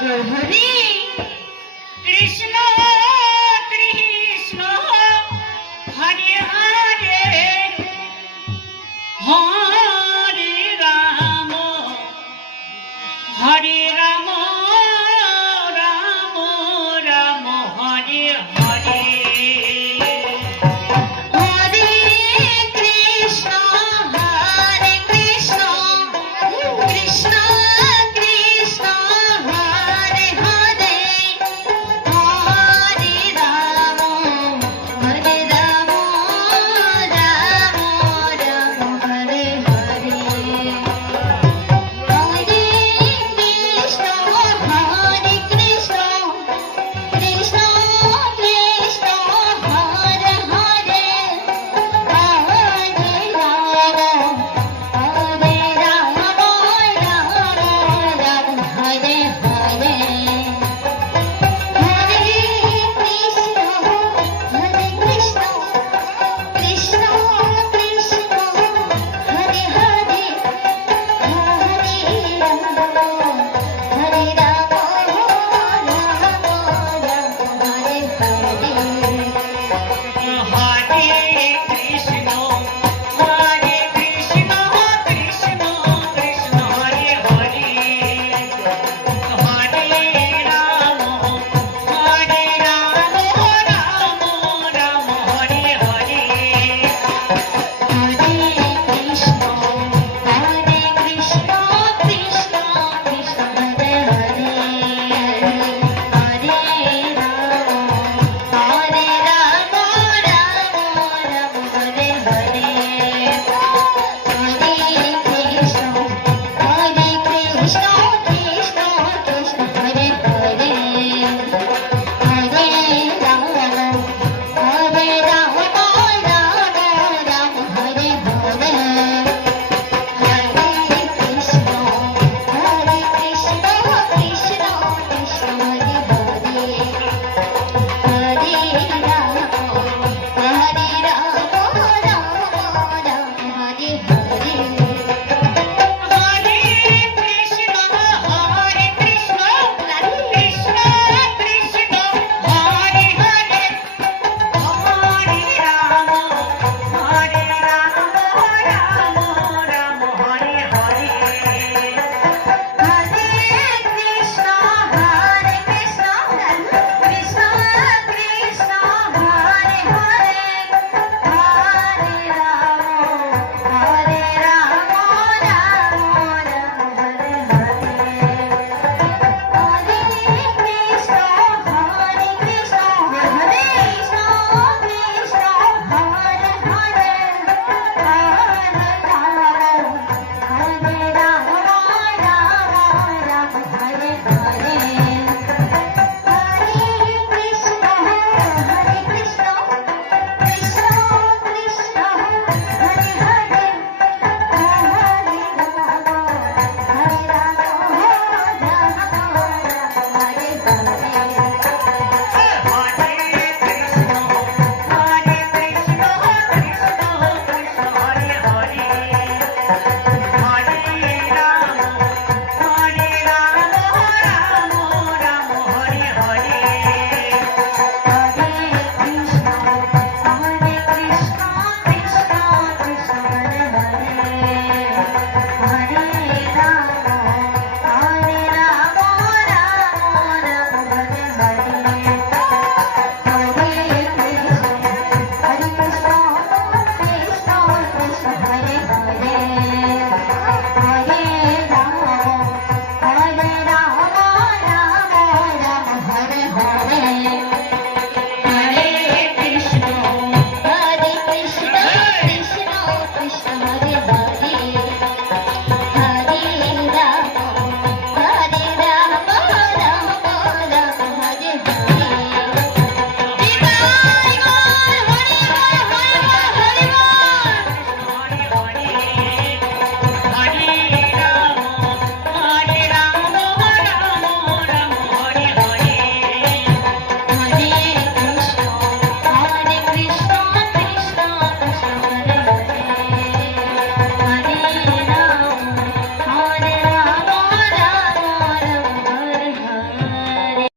Hare